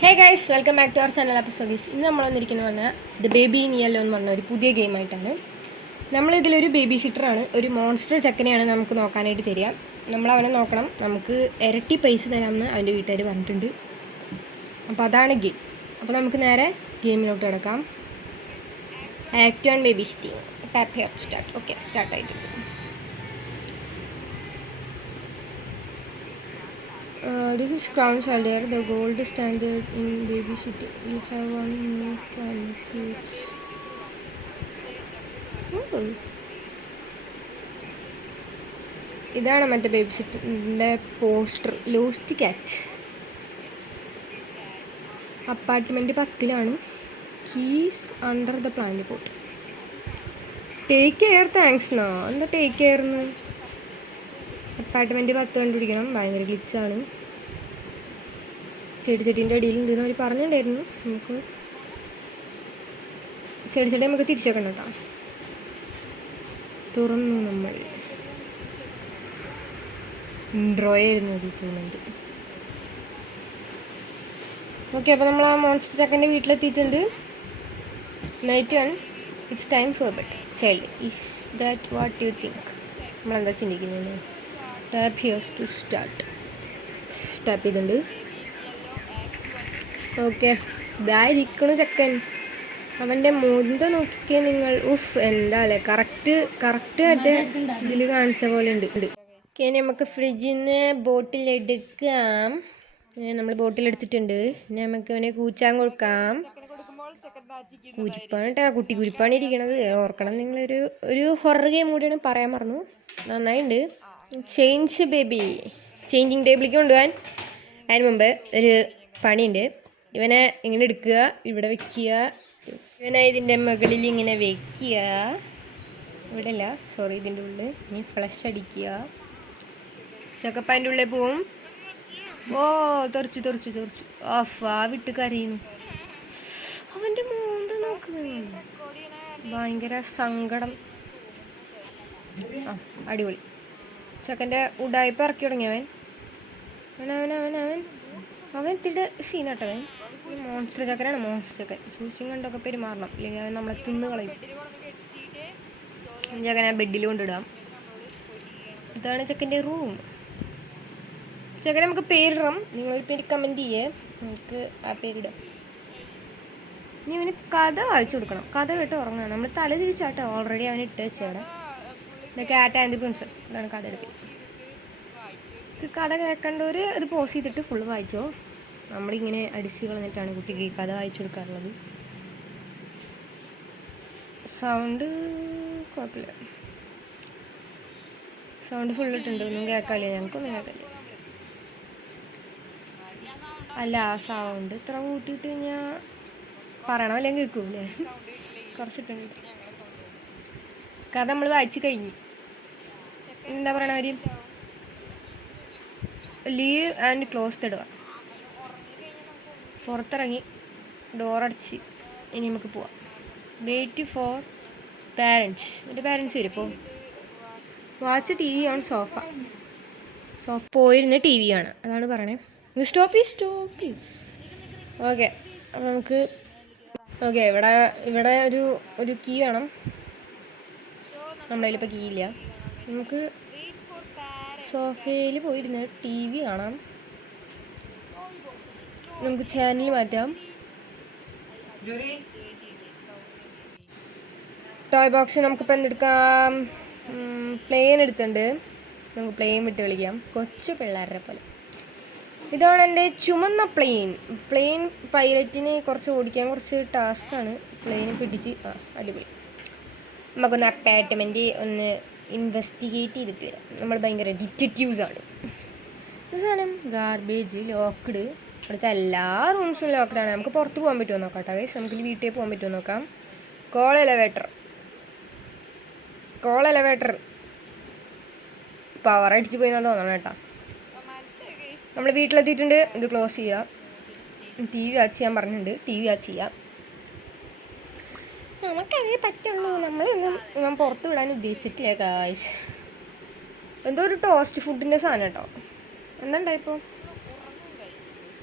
Hey guys, welcome back to our channel. അപ്പോൾ സതീഷ്, ഇന്ന് നമ്മൾ വന്നിരിക്കുന്നത് പറഞ്ഞാൽ ദ ബേബി ഇൻ യെല്ലോ എന്ന് പറഞ്ഞ ഒരു പുതിയ ഗെയിമായിട്ടാണ്. നമ്മളിതിലൊരു ബേബി സിറ്ററാണ്, ഒരു മോൺസ്റ്റർ ചെക്കനെയാണ് നമുക്ക് നോക്കാനായിട്ട് തരിക. നമ്മളവനെ നോക്കണം, നമുക്ക് ഇരട്ടി പൈസ തരാമെന്ന് അവൻ്റെ വീട്ടുകാർ പറഞ്ഞിട്ടുണ്ട്. അപ്പോൾ അതാണ് ഗെയിം. അപ്പോൾ നമുക്ക് നേരെ ഗെയിമിലോട്ട് കിടക്കാം. Act on baby sitting, tap here start. Okay, start ആയിട്ടുണ്ട്. This is Crown Soldier, the gold standard in babysitting. You have one more fancy. ഇതാണ് മറ്റേ ബേബി സിറ്ററിൻ്റെ പോസ്റ്റർ. Lost cat. അപ്പാർട്ട്മെൻറ്റ് 10ലാണ്. Keys under the plant pot. Take care thanks എന്നാ. എന്താ take കെയർന്ന്? Apartment 10 കണ്ടുപിടിക്കണം. ഭയങ്കര ഗ്ലിച്ചാണ്. ചെടിച്ചട്ടീൻ്റെ അടിയിലുണ്ടെന്ന് അവർ പറഞ്ഞിട്ടുണ്ടായിരുന്നു. നമുക്ക് ചെടിച്ചട്ടി നമുക്ക് തിരിച്ചു വെക്കണം കേട്ടോ. തുറന്നു നമ്മൾ. ഇൻട്രോയായിരുന്നു അത് തോന്നുന്നുണ്ട്. ഓക്കെ, അപ്പോൾ നമ്മൾ ആ മോൺസ്റ്റർ ചക്കൻ്റെ വീട്ടിലെത്തിയിട്ടുണ്ട്. Night 1, it's time for bed. Child, is that what you think? നമ്മളെന്താ ചിന്തിക്കുന്നത്? Tap here's to start. Tap ചെയ്തിട്ടുണ്ട്. ഓക്കെ, ഇതായിരിക്കണു ചെക്കൻ. അവൻ്റെ മുന്ത നോക്കിക്കേ നിങ്ങൾ. ഉഫ്, എന്താ അല്ലേ, കറക്റ്റ് മറ്റേ ഇതിൽ കാണിച്ച പോലെ ഉണ്ട്. ഓക്കെ, നമുക്ക് ഫ്രിഡ്ജിൽ നിന്ന് ബോട്ടിലെടുക്കാം. നമ്മൾ ബോട്ടിലെടുത്തിട്ടുണ്ട്. ഇനി നമുക്ക് അവനെ കൂച്ചാൻ കൊടുക്കാം. കുരിപ്പാണ് കേട്ടോ, കുട്ടി കുരിപ്പാണ് ഇരിക്കണത്. ഓർക്കണം ഒരു ഹൊറർ ഗെയിം കൂടിയാണ്, പറയാൻ മറന്നു. നന്നായിട്ടുണ്ട്. Change baby. ചേഞ്ചിങ് ടേബിളിലേക്ക് കൊണ്ടുപോകാൻ അതിന് മുമ്പ് ഒരു പണിയുണ്ട്. ഇവനെ ഇങ്ങനെ എടുക്കുക, ഇവിടെ വെക്കുക. ഇവനെ ഇതിൻ്റെ മുകളിൽ ഇങ്ങനെ വെക്കുക. ഇവിടെ അല്ല, സോറി, ഇതിൻ്റെ ഉള്ളിൽ. ഇനി ഫ്ലഷ് അടിക്കുക. ചക്കപ്പാൻ്റെ ഉള്ളിൽ പോവും. ഓ, തെറിച്ചു. ഓഫ്, ആ വിട്ട് കരയുന്നു. അവൻ്റെ മൂന്ത നോക്കുന്നു. ഭയങ്കര സങ്കടം. അടിപൊളി. ചക്കൻ്റെ ഉടായ്പ ഇറക്കി തുടങ്ങിയവൻ. അവൻ ഇത്തിരി സീനാട്ടവൻ. മോൺസ്റ്റർ ചക്കനാണ്, മോൺസ്റ്റർ ചക്കൻ. സൂക്ഷിച്ചും കണ്ടൊക്കെ പെരുമാറണം, ഇല്ലെങ്കിൽ അവൻ നമ്മളെ തിന്ന് കളയും. ചക്കനെ ബെഡിൽ കൊണ്ടിടാം. ഇതാണ് ചക്കൻ്റെ റൂം. ചക്കനെ നമുക്ക് പേരിടാം. നിങ്ങളൊരു പേര് കമൻറ്റ് ചെയ്യേ, നമുക്ക് ആ പേരിടാം. ഇനി അവന് കഥ വായിച്ചു കൊടുക്കണം. കഥ കേട്ട് ഉറങ്ങണം. നമ്മൾ തല തിരിച്ചാട്ടോ ഓൾറെഡി അവൻ ഇട്ട് വെച്ചവിടെ. The cat and the princess, ഇതാണ് കഥയുടെ പേര്. കഥ കേൾക്കേണ്ടവർ ഇത് പോസ് ചെയ്തിട്ട് ഫുള്ള് വായിച്ചോ. നമ്മളിങ്ങനെ അടിച്ച് കളഞ്ഞിട്ടാണ് കുട്ടിക്ക് കഥ വായിച്ചു കൊടുക്കാറുള്ളത്. സൗണ്ട് കുഴപ്പമില്ല, സൗണ്ട് ഫുള്ളിട്ടുണ്ട്. ഒന്നും കേൾക്കാല്ലേ, ഞങ്ങൾക്കൊന്നും കേൾക്കില്ല. അല്ല, സൗണ്ട് ഇത്ര കൂട്ടിയിട്ട് കഴിഞ്ഞാൽ പറയണ വല്ലതും കേൾക്കൂല്ലേ? കുറച്ചിട്ടുണ്ട്. കഥ നമ്മൾ വായിച്ച് കഴിഞ്ഞു. എന്താ പറയണ കാര്യം? Leave and close the door. പുറത്തിറങ്ങി ഡോറടച്ച് ഇനി നമുക്ക് പോവാം. Wait for parents. എൻ്റെ പാരൻറ്റ്സ് വരും. ഇപ്പോൾ watch T V on sofa. പോയിരുന്ന് ടി വി ആണ്, അതാണ് പറയണേ. സ്റ്റോപ്പ്. ഓക്കെ, അപ്പോൾ നമുക്ക് ഇവിടെ ഒരു കീ വേണം. നമ്മുടെ കയ്യിലിപ്പോൾ കീ ഇല്ല. നമുക്ക് സോഫയിൽ പോയിരുന്ന് ടി വി കാണാം. നമുക്ക് ചാനൽ മാറ്റാം. ടോയ് ബോക്സ് നമുക്കിപ്പോൾ എന്തെടുക്കാം? പ്ലെയിൻ എടുത്തിട്ടുണ്ട്. നമുക്ക് പ്ലെയിൻ വിട്ട് കളിക്കാം, കൊച്ചു പിള്ളേരുടെ പോലെ. ഇതാണ് എൻ്റെ ചുമന്ന പ്ലെയിൻ പൈലറ്റിന് കുറച്ച് ഓടിക്കാൻ കുറച്ച് ടാസ്ക്കാണ്. പ്ലെയിൻ പിടിച്ച് അടിപൊളി. നമുക്കൊന്ന് അപ്പാർട്ട്മെൻറ്റ് ഒന്ന് ഇൻവെസ്റ്റിഗേറ്റ് ചെയ്തിട്ട് വരാം. നമ്മൾ ഭയങ്കര ഡിറ്റക്റ്റീവ്സാണ്. സാധനം ഗാർബേജ് ലോക്ക്ഡ്. അവിടുത്തെ എല്ലാ റൂംസും ലോക്ക്ഡാണ്. നമുക്ക് പുറത്ത് പോകാൻ പറ്റുമോ നോക്കാം കേട്ടോ ഗൈസ്. നമുക്ക് വീട്ടിൽ പോകാൻ പറ്റുമോ നോക്കാം. കോൾ എലവേറ്റർ പവർ അടിച്ച് പോയി എന്നാണ് തോന്നണം കേട്ടോ. നമ്മൾ വീട്ടിലെത്തിയിട്ടുണ്ട്. ഇത് ക്ലോസ് ചെയ്യുക. ടി വി വാച്ച് ചെയ്യാൻ പറഞ്ഞിട്ടുണ്ട്. ടി വി വാച്ച് ചെയ്യാം. നമുക്കതേ പറ്റുള്ളൂ. ഞാൻ പുറത്ത് വിടാൻ ഉദ്ദേശിച്ചിട്ടില്ല ഗായ്സ്. എന്തോ ഒരു ടോസ്റ്റ് ഫുഡിൻ്റെ സാധനം കേട്ടോ. എന്താ ഇപ്പോൾ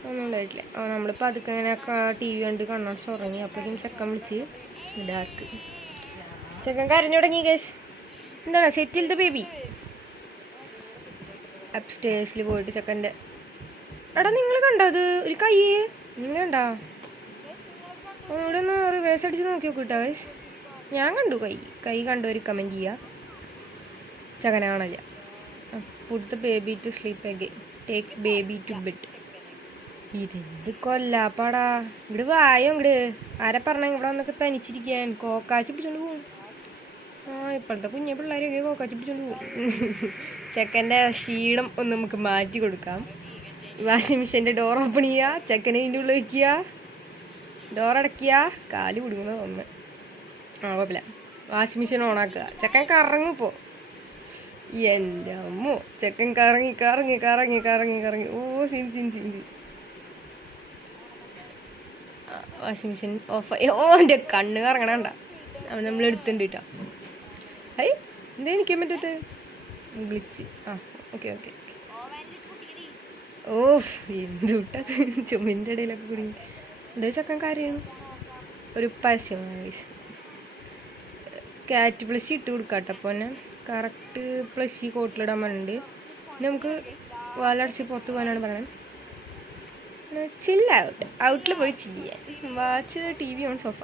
ഒന്നും ഉണ്ടായിട്ടില്ല. നമ്മളിപ്പോൾ അതൊക്കെ ഇങ്ങനെ TV കണ്ട് കണ്ണടച്ച് ഉറങ്ങി. അപ്പോഴേക്കും ചെക്കൻ വിളിച്ച് ഇതാക്കി. ചെക്കൻ കരഞ്ഞു തുടങ്ങി ഗൈസ്. എന്താണ് സെറ്റിൽ ദ ബേബി. അപ്സ്റ്റേഴ്സിൽ പോയിട്ട് ചെക്കൻ്റെ എടാ നിങ്ങൾ കണ്ടോ അത് ഒരു കൈ നിങ്ങൾ കണ്ടോ? ഇവിടെ ഒന്ന് റിവേഴ്സ് അടിച്ച് നോക്കി നോക്കിട്ടോ ഗൈസ്. ഞാൻ കണ്ടു കൈ കണ്ടു. ഒരു കമൻറ്റ് ചെയ്യുക. ചെക്കനെ കാണില്ല. Put the baby to sleep again. Take baby to bed. ഇതെന്ത് കൊല്ലാപ്പാടാ. ഇവിടെ വായോ ഇങ്ങട്. ആരെ പറഞ്ഞ ഇവിടെ വന്നൊക്കെ തനിച്ചിരിക്കാൻ കോക്കാച്ചി പിടിച്ചോണ്ട് പോകും. ഇപ്പോഴത്തെ കുഞ്ഞെ പിള്ളേരൊക്കെ കോക്കാച്ചി പിടിച്ചോണ്ട് പോകും. ചെക്കൻ്റെ ക്ഷീണം ഒന്ന് നമുക്ക് മാറ്റി കൊടുക്കാം. വാഷിംഗ് മെഷീൻ്റെ ഡോർ ഓപ്പൺ ചെയ്യുക, ചെക്കനെ ഇതിൻ്റെ ഉള്ളിൽ വയ്ക്കുക, ഡോർ അടയ്ക്കുക, കാല് കുടുങ്ങുന്ന ഒന്ന്. കുഴപ്പമില്ല. വാഷിംഗ് മെഷീൻ ഓണാക്കുക. ചെക്കൻ കറങ്ങിപ്പോ. എൻ്റെ അമ്മോ, ചെക്കൻ കറങ്ങി കറങ്ങി കറങ്ങി കറങ്ങി കറങ്ങി. ഓ സിൻ വാഷിംഗ് മെഷീൻ ഓഫ്. എൻ്റെ കണ്ണ് കറങ്ങണണ്ട. നമ്മൾ എടുത്തിട്ടുണ്ട് കേട്ടോ. എന്താ എനിക്ക് പറ്റത്ത് ഗ്ലിച്ച്. ഓക്കെ ഓഫ് എന്ത് വിട്ടത്. ചുമലിൻ്റെ ഇടയിലൊക്കെ കുടി. എന്താ ചക്കൻ കാര്യമാണ്. ഒരു പരസ്യമാണ്. ക്യാറ്റ് പ്ലസ് ഇട്ട് കൊടുക്കാം കേട്ടോ. അപ്പോൾ തന്നെ കറക്റ്റ് പ്ലസ് കോട്ടിലിടാൻ പറഞ്ഞിട്ടുണ്ട്. പിന്നെ നമുക്ക് വാലടച്ച് പുറത്ത് പോകാനാണ് പറയുന്നത്. ഔട്ടിൽ പോയി ചില്ല് ചെയ്യാൻ. Watch TV on sofa.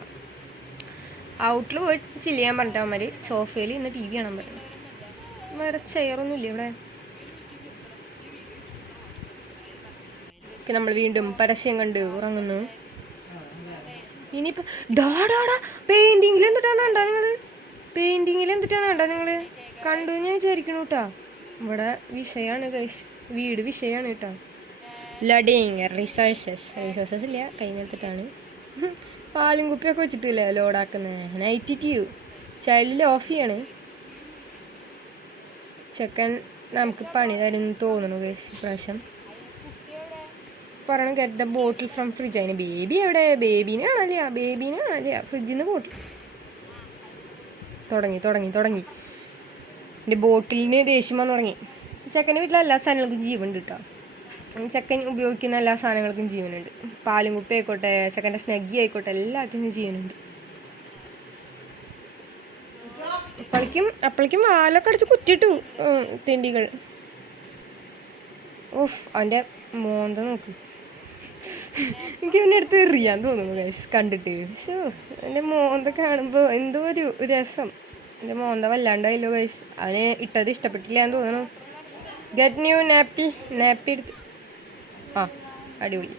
ഔട്ടിൽ പോയി ചില്ല് ചെയ്യാൻ പറഞ്ഞിട്ടാൽ സോഫയിൽ ഇന്ന് TV കാണാൻ പറയുന്നത്. വേറെ ചെയറൊന്നുമില്ല ഇവിടെ. നമ്മൾ വീണ്ടും പരസ്യം കണ്ട് ഉറങ്ങുന്നു. ഇനിയിപ്പോൾ ഡാടാ പെയിൻറ്റിങ്ങിൽ എന്തിട്ടാണ് കണ്ടാ നിങ്ങൾ കണ്ടു ഞാൻ വിചാരിക്കണു കേട്ടോ. ഇവിടെ വിഷയമാണ് ഗൈസ്. വീട് വിഷയമാണ് കേട്ടോ. ലഡിങ് റിസോഴ്സസ് ഇല്ല കഴിഞ്ഞിട്ടാണ്. പാലും കുപ്പിയൊക്കെ വെച്ചിട്ടില്ല ലോഡാക്കുന്നത്. നൈറ്റ് ട്യൂ ചൈൽഡിൽ ഓഫ് ചെയ്യാണ്. ചെക്കൻ നമുക്ക് പണി തരുമെന്ന് തോന്നുന്നു ഗൈസ് ഇപ്രാവശ്യം. പറയണം get the bottle from fridge. അതിന് ബേബി എവിടെ? ബേബീനെ കാണില്ല. ഫ്രിഡ്ജിൽ നിന്ന് ബോട്ടിൽ തുടങ്ങി. എൻ്റെ ബോട്ടിലിന് ദേഷ്യം വന്ന് തുടങ്ങി. ചെക്കൻ്റെ വീട്ടിലെ എല്ലാ സാധനങ്ങൾക്കും ജീവനുണ്ട് കേട്ടോ. ചെക്കൻ ഉപയോഗിക്കുന്ന എല്ലാ സാധനങ്ങൾക്കും ജീവനുണ്ട്. പാലും കുപ്പി ആയിക്കോട്ടെ, ചെക്കൻ്റെ സ്നഗ്ഗി ആയിക്കോട്ടെ, എല്ലാത്തിനും ജീവനുണ്ട്. അപ്പോഴേക്കും വാലൊക്കെ അടിച്ച് കുറ്റിട്ടു തെണ്ടികൾ. ഓഫ് അവൻ്റെ മോന്ത നോക്ക്. എനിക്ക് അവൻ്റെ അടുത്ത് എറിയാൻ തോന്നുന്നു ഗൈസ് കണ്ടിട്ട്. എൻ്റെ മോന്ത കാണുമ്പോൾ എന്തോ ഒരു രസം. എൻ്റെ മോന്ത വല്ലാണ്ടായല്ലോ ഗൈസ്. അവന് ഇട്ടത് ഇഷ്ടപ്പെട്ടില്ല എന്ന് തോന്നുന്നു. ഗെറ്റ് ന്യൂ നാപ്പി എടുത്ത്. അടിപൊളി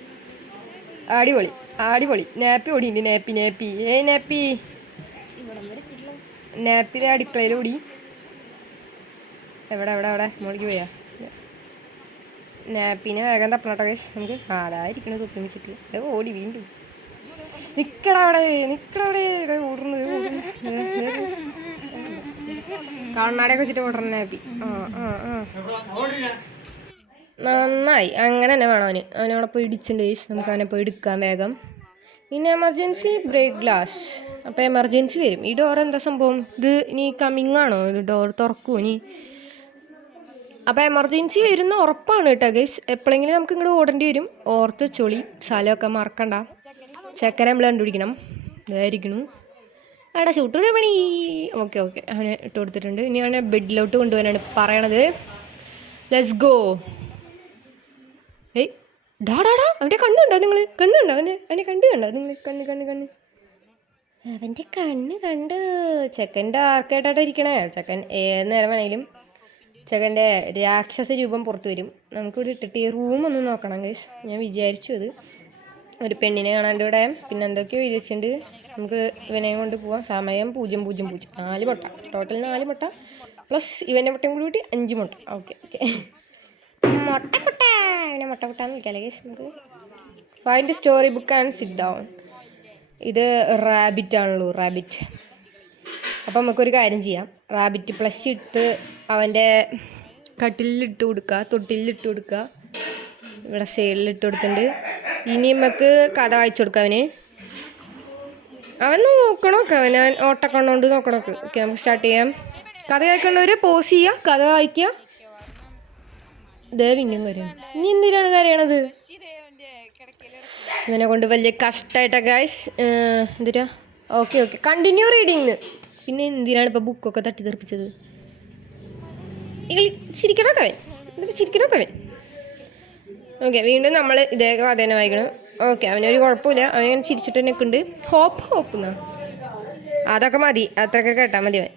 നാപ്പി ഓടിയുണ്ട്. നാപ്പി അടുക്കളയിൽ ഓടി. എവിടെ മോളിക്ക് പോയാ? നാപ്പിനെ വേഗം തപ്പണോട്ടോ ഗൈസ് നമുക്ക്. അതായിരിക്കണ തൊപ്പി വെച്ചിട്ട് ഓടി വീണ്ടും. നിക്കടവിടെ ഓടുന്നത്. കണ്ണാടിയൊക്കെ വെച്ചിട്ട് ഓടണം നാപ്പി. നന്നായി. അങ്ങനെ തന്നെ വേണം അവനവിടെ പോയി ഇടിച്ചിട്ടുണ്ട് ഗൈസ്. നമുക്ക് അവനെ പോയി എടുക്കാം വേഗം. ഇനി എമർജൻസി ബ്രേക്ക് ഗ്ലാസ്. അപ്പോൾ എമർജൻസി വരും. ഈ ഡോർ എന്താ സംഭവം? ഇത് ഇനി കമ്മിങ് ആണോ? ഇത് ഡോർ തുറക്കുമോ ഇനി? അപ്പോൾ എമർജൻസി വരുന്ന ഉറപ്പാണ് കേട്ടോ ഗൈസ്. എപ്പോഴെങ്കിലും നമുക്ക് ഇങ്ങോട്ട് ഓടേണ്ടി വരും. ഓർത്ത് ചൊളി സ്ഥലമൊക്കെ മറക്കണ്ട. ചെക്കനെ നമ്മൾ കണ്ടുപിടിക്കണം. ഇതായിരിക്കണു അവിടെ ഷൂട്ടൂടെ പണി. ഓക്കെ അവനെ ഇട്ട് കൊടുത്തിട്ടുണ്ട്. ഇനി അവനെ ബെഡിലോട്ട് കൊണ്ടുപോകാനാണ് പറയണത്. Let's go. ഡാടാ അവൻ്റെ കണ്ണുണ്ടോ നിങ്ങൾ? അവൻ്റെ കണ്ടോ നിങ്ങൾ? കണ്ണ് അവൻ്റെ കണ്ട്. ചെക്കൻ ഡാർക്കായിട്ടാണ് ഇരിക്കണേ. ചെക്കൻ ഏത് നേരം വേണമെങ്കിലും ചെക്കൻ്റെ രാക്ഷസ രൂപം പുറത്ത് വരും. നമുക്കിവിടെ ഇട്ടിട്ട് ഈ റൂമൊന്നും നോക്കണം ഗൈസ്. ഞാൻ വിചാരിച്ചു അത് ഒരു പെണ്ണിനെ കാണാണ്ട് ഇവിടെ. പിന്നെ എന്തൊക്കെയോ വിചാരിച്ചിട്ടുണ്ട്. നമുക്ക് ഇവനെ കൊണ്ട് പോവാം. സമയം 0:00. 4 മുട്ട ടോട്ടൽ. 4 മുട്ട പ്ലസ് ഇവൻ്റെ മുട്ടയും കൂടി 5 മുട്ട. ഓക്കെ മുട്ടക്കുട്ട. ഇവനെ മുട്ടക്കുട്ടാന്ന് വിളിക്കാമല്ലേ ഗൈസ് നമുക്ക്. Find story book and sit down. ഇത് റാബിറ്റ് ആണല്ലോ. അപ്പം നമുക്കൊരു കാര്യം ചെയ്യാം. റാബിറ്റ് പ്ലസ് ഇട്ട് അവൻ്റെ കട്ടിലിട്ട് കൊടുക്കുക, തൊട്ടിലിട്ട് കൊടുക്കുക, ഇവിടെ സൈഡിലിട്ട് കൊടുത്തിട്ടുണ്ട്. ഇനി നമുക്ക് കഥ വായിച്ചു കൊടുക്കാം അവൻ നോക്കണമൊക്കെ. ഞാൻ ഓട്ടക്കണ്ണോണ്ട് നോക്കണമൊക്കെ. ഓക്കെ നമുക്ക് സ്റ്റാർട്ട് ചെയ്യാം. കഥ കേൾക്കേണ്ടവർ പോസ് ചെയ്യുക, കഥ വായിക്കുക. പിന്നെയും കരയാണ്. ഇനി എന്തിനാണ് കരയണത്? ഇവനെ കൊണ്ട് വലിയ കഷ്ടമായിട്ടാ ഗൈസ്. എന്തിനാ? Okay continue reading. പിന്നെ എന്തിനാണ് ഇപ്പോൾ ബുക്കൊക്കെ തട്ടി തെറിപ്പിച്ചത്? ചിരിക്കണോക്കെ അവൻ. ഓക്കെ, വീണ്ടും നമ്മൾ ഇതേ കഥ തന്നെ വായിക്കണം. ഓക്കെ, അവനൊരു കുഴപ്പമില്ല, അവൻ ചിരിച്ചിട്ട് തന്നെ ഉണ്ട്. ഹോപ്പ് എന്നാ, അതൊക്കെ മതി, അത്രയൊക്കെ കേട്ടാൽ മതി അവൻ.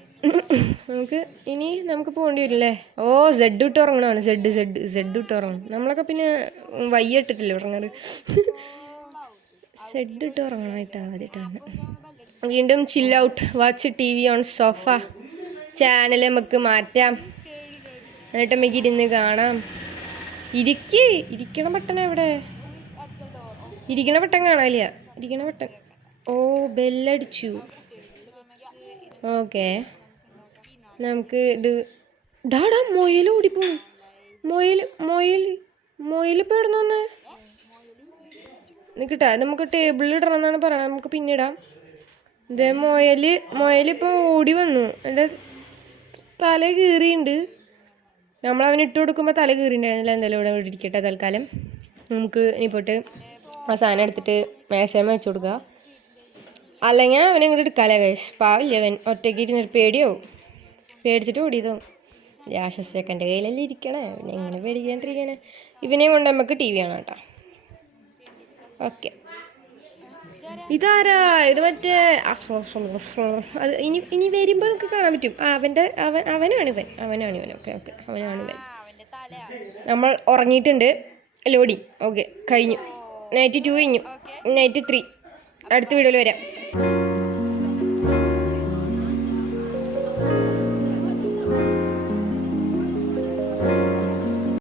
നമുക്ക് പോകേണ്ടി വരില്ലേ? ഓ, സെഡ് ഇട്ട് ഉറങ്ങണമാണ്. സെഡ് ഇട്ട് ഉറങ്ങണം. നമ്മളൊക്കെ പിന്നെ വയ്യിട്ടിട്ടില്ലേ ഉറങ്ങാറ്. സെഡ് ഇട്ട് ഉറങ്ങണമായിട്ടാ ആദ്യമായിട്ടാണ്. വീണ്ടും chill out, watch TV on sofa. Channel നമുക്ക് മാറ്റാം, എന്നിട്ട് നമുക്ക് ഇരുന്ന് കാണാം. ഇരിക്കണ ബട്ടൺ എവിടെ? ഇരിക്കണ ബട്ടൺ കാണാനില്ല. ഇരിക്കണ ബട്ടൺ. ഓ, ബെല്ലടിച്ചു. ഓക്കെ, നമുക്ക് ഇത് ഡാടാ മൊയിൽ ഓടിപ്പോണു. മൊയിലിപ്പോൾ എവിടെ നിന്ന് വന്നേ? നിൽക്കട്ടെ, നമുക്ക് ടേബിളിൽ ഇടണം എന്നാണ് പറയണത്. നമുക്ക് പിന്നിടാം. ഇതേ മൊയിലിപ്പോൾ ഓടി വന്നു. എൻ്റെ തല കീറിയുണ്ട്. നമ്മളവന് ഇട്ട് കൊടുക്കുമ്പോൾ തല കീറിയിട്ടുണ്ടായിരുന്നില്ല. എന്തായാലും ഇവിടെ ഇരിക്കട്ടെ തൽക്കാലം. നമുക്ക് ഇനി പോയിട്ട് ആ സാധനം എടുത്തിട്ട് മേശമ വെച്ച് കൊടുക്കുക. അല്ലെങ്കിൽ അവനെ ഇങ്ങോട്ട് എടുക്കാല്ലേ ഗൈസ്. പാവില്ല അവൻ, ഒറ്റയ്ക്ക് ഇരുന്നൊരു പേടിച്ചിട്ട് ഓടിയതോ. രാക്ഷസേക്കൻ്റെ കയ്യിലല്ലേ ഇരിക്കണേ, പിന്നെ എങ്ങനെ പേടിക്കാണ്ടിരിക്കണേ? ഇവനെ കൊണ്ട് നമുക്ക് TV കാണാം കേട്ടോ. ഓക്കെ, ഇതാരാ? ഇത് മറ്റേ അത് ഇനി വരുമ്പോൾ നമുക്ക് കാണാൻ പറ്റും. അവനാണിവൻ. ഓക്കെ, അവനാണിവൻ. നമ്മൾ ഉറങ്ങിയിട്ടുണ്ട്. ലോഡിങ്. ഓക്കെ, കഴിഞ്ഞു. നൈറ്റ് 2 കഴിഞ്ഞു. നൈറ്റ് 3 അടുത്ത വീഡിയോയിൽ വരാം.